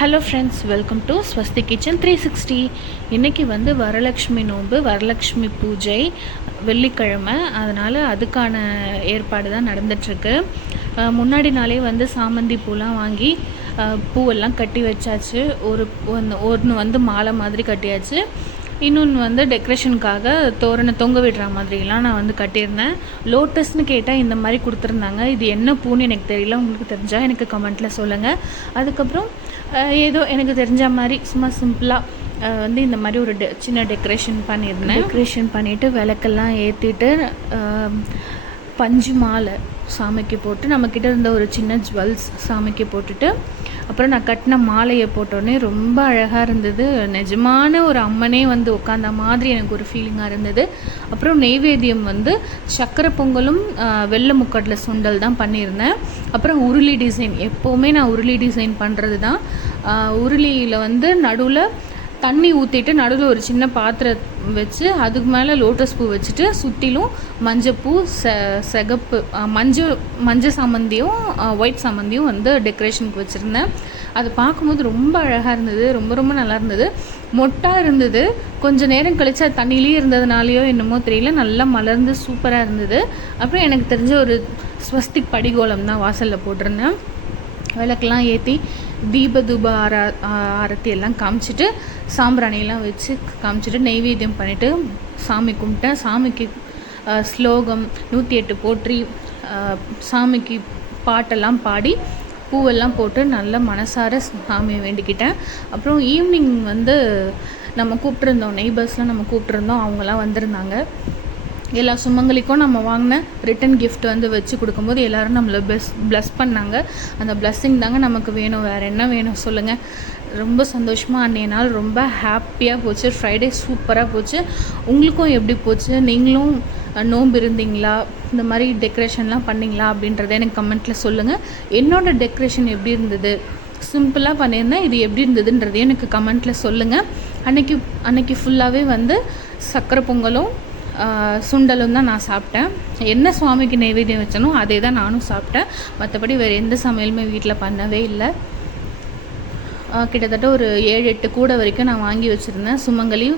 Hello friends welcome to Swasthi kitchen three sixty இன்றைக்கி வந்து வரலக்ஷ்மி நோன்பு வரலக்ஷ்மி பூஜை வெள்ளிக்கிழமை. அதனால் அதுக்கான ஏற்பாடு தான் நடந்துட்டுருக்கு. முன்னாடி நாளே வந்து சாமந்தி பூலாம் வாங்கி பூவெல்லாம் கட்டி வச்சாச்சு. ஒரு ஒன்று வந்து மாலை மாதிரி கட்டியாச்சு. இன்னொன்று வந்து டெக்கரேஷனுக்காக தோரணை தொங்க விடுற மாதிரிலாம் நான் வந்து கட்டியிருந்தேன். லோட்டஸ்னு கேட்டால் இந்த மாதிரி கொடுத்துருந்தாங்க. இது என்ன பூன்னு எனக்கு தெரியல. உங்களுக்கு தெரிஞ்சால் எனக்கு கமெண்ட்டில் சொல்லுங்கள் அதுக்கப்புறம் ஏதோ எனக்கு தெரிஞ்ச மாதிரி சும்மா சிம்பிளாக வந்து இந்த மாதிரி ஒரு டெ சின்ன டெக்கரேஷன் பண்ணியிருந்தேன். டெக்கரேஷன் பண்ணிவிட்டு விளக்கெல்லாம் ஏற்றிட்டு பஞ்சு மாலை சாமிக்கு போட்டு நம்மக்கிட்ட இருந்த ஒரு சின்ன ஜுவல்ஸ் சாமிக்கு போட்டுட்டு அப்புறம் நான் கட்டின மாலையை போட்டோன்னே ரொம்ப அழகாக இருந்தது. நிஜமான ஒரு அம்மனே வந்து உட்காந்த மாதிரி எனக்கு ஒரு ஃபீலிங்காக இருந்தது. அப்புறம் நெய்வேத்தியம் வந்து சக்கரை பொங்கலும் வெள்ளை முக்கட்டில் சுண்டல் தான் பண்ணியிருந்தேன். அப்புறம் உருளி டிசைன் எப்போவுமே நான் உருளி டிசைன் பண்ணுறது தான் உருளியில் வந்து நடுவில் தண்ணி ஊற்றிட்டு நடுவில் ஒரு சின்ன பாத்திரம் வச்சு அதுக்கு மேலே லோட்டஸ் பூ வச்சுட்டு சுற்றிலும் மஞ்சப்பூ செ சிகப்பு மஞ்சள் மஞ்சள் சாமந்தியும் ஒயிட் சாமந்தியும் வந்து டெக்கரேஷனுக்கு வச்சுருந்தேன். அது பார்க்கும்போது ரொம்ப அழகாக இருந்தது ரொம்ப ரொம்ப நல்லா இருந்தது. மொட்டாக இருந்தது. கொஞ்சம் நேரம் கழித்து அது தண்ணியிலேயே இருந்ததுனாலையோ என்னமோ தெரியல. நல்லா மலர்ந்து சூப்பராக இருந்தது. அப்புறம் எனக்கு தெரிஞ்ச ஒரு ஸ்வஸ்திக் படிகோலம் தான் வாசலில் போட்டிருந்தேன். விளக்கெல்லாம் ஏற்றி தீபதூப ஆரா ஆரத்தி எல்லாம் காமிச்சிட்டு சாம்பிராணியெல்லாம் வச்சு காமிச்சிட்டு நெய்வேத்தியம் பண்ணிவிட்டு சாமி கும்பிட்டேன். சாமிக்கு ஸ்லோகம் நூற்றி எட்டு போற்றி சாமிக்கு பாட்டெல்லாம் பாடி பூவெல்லாம் போட்டு நல்ல மனசார சாமியை வேண்டிக்கிட்டேன். அப்புறம் ஈவினிங் வந்து நம்ம கூப்பிட்ருந்தோம் நெய்பர்ஸ்லாம் நம்ம கூப்பிட்ருந்தோம் அவங்களாம் வந்திருந்தாங்க. எல்லா சுமங்கலிக்கும் நம்ம வாங்கின ரிட்டன் கிஃப்ட் வந்து வச்சு கொடுக்கும்போது எல்லோரும் நம்மளை பெஸ் ப்ளஸ் பண்ணாங்க. அந்த பிளஸ்ஸிங் தாங்க நமக்கு வேணும். வேறு என்ன வேணும் சொல்லுங்கள் ரொம்ப சந்தோஷமாக அன்றைய நாள் ரொம்ப ஹாப்பியாக போச்சு. ஃப்ரைடே சூப்பராக போச்சு. உங்களுக்கும் எப்படி போச்சு? நீங்களும் நோம்பு நோன்பு இருந்தீங்களா? இந்த மாதிரி டெக்கரேஷன்லாம் பண்ணீங்களா? அப்படின்றத எனக்கு கமெண்ட்டில் சொல்லுங்கள் என்னோடய டெக்கரேஷன் எப்படி இருந்தது? சிம்பிளாக பண்ணியிருந்தேன். இது எப்படி இருந்ததுன்றதையும் எனக்கு கமெண்ட்டில் சொல்லுங்கள் அன்னைக்கு அன்றைக்கி ஃபுல்லாகவே வந்து சக்கரை பொங்கலும் சுண்டலும் தான் நான் சாப்பிட்டேன். என்ன சுவாமிக்கு நைவேத்தியம் வச்சனோ அதே தான் நானும் சாப்பிட்டேன். மற்றபடி வேறு எந்த சமையலுமே வீட்டில் பண்ணவே இல்லை. கிட்டத்தட்ட ஒரு ஏழு எட்டு கூடை வரைக்கும் நான் வாங்கி வச்சுருந்தேன். சுமங்கலி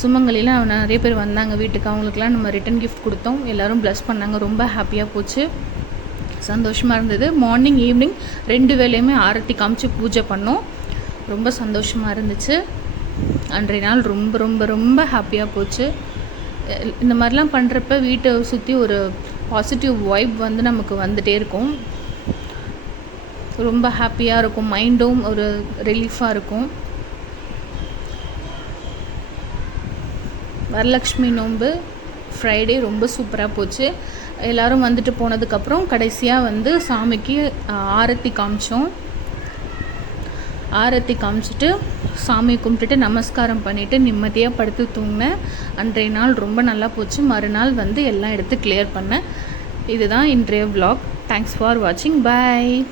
சுமங்கலியில் நிறைய பேர் வந்தாங்க வீட்டுக்கு. அவங்களுக்குலாம் நம்ம ரிட்டன் கிஃப்ட் கொடுத்தோம். எல்லோரும் ப்ளஸ் பண்ணாங்க. ரொம்ப ஹாப்பியாக போச்சு. சந்தோஷமாக இருந்தது. மார்னிங் ஈவினிங் ரெண்டு வேளையுமே ஆரத்தி காமிச்சு பூஜை பண்ணோம். ரொம்ப சந்தோஷமாக இருந்துச்சு. அன்றைய நாள் ரொம்ப ரொம்ப ரொம்ப ஹாப்பியாக போச்சு. இந்த மாதிரிலாம் பண்ணுறப்ப வீட்டை சுற்றி ஒரு பாசிட்டிவ் வைப் வந்து நமக்கு வந்துகிட்டே இருக்கும். ரொம்ப ஹாப்பியாக இருக்கும். மைண்டும் ஒரு ரிலீஃபாக இருக்கும். வரலக்ஷ்மி நோன்பு ஃப்ரைடே ரொம்ப சூப்பராக போச்சு. எல்லோரும் வந்துட்டு போனதுக்கப்புறம் கடைசியாக வந்து சாமிக்கு ஆரத்தி காமிச்சோம். ஆரத்தி காமிச்சிட்டு சாமி கும்பிட்டுட்டு நமஸ்காரம் பண்ணிவிட்டு நிம்மதியாக படுத்து தூங்கினேன் அன்றைய நாள் ரொம்ப நல்லா போச்சு. மறுநாள் வந்து எல்லாம் எடுத்து கிளியர் பண்ணேன் இதுதான் இன்றைய vlog. தேங்க்ஸ் ஃபார் வாட்சிங் பை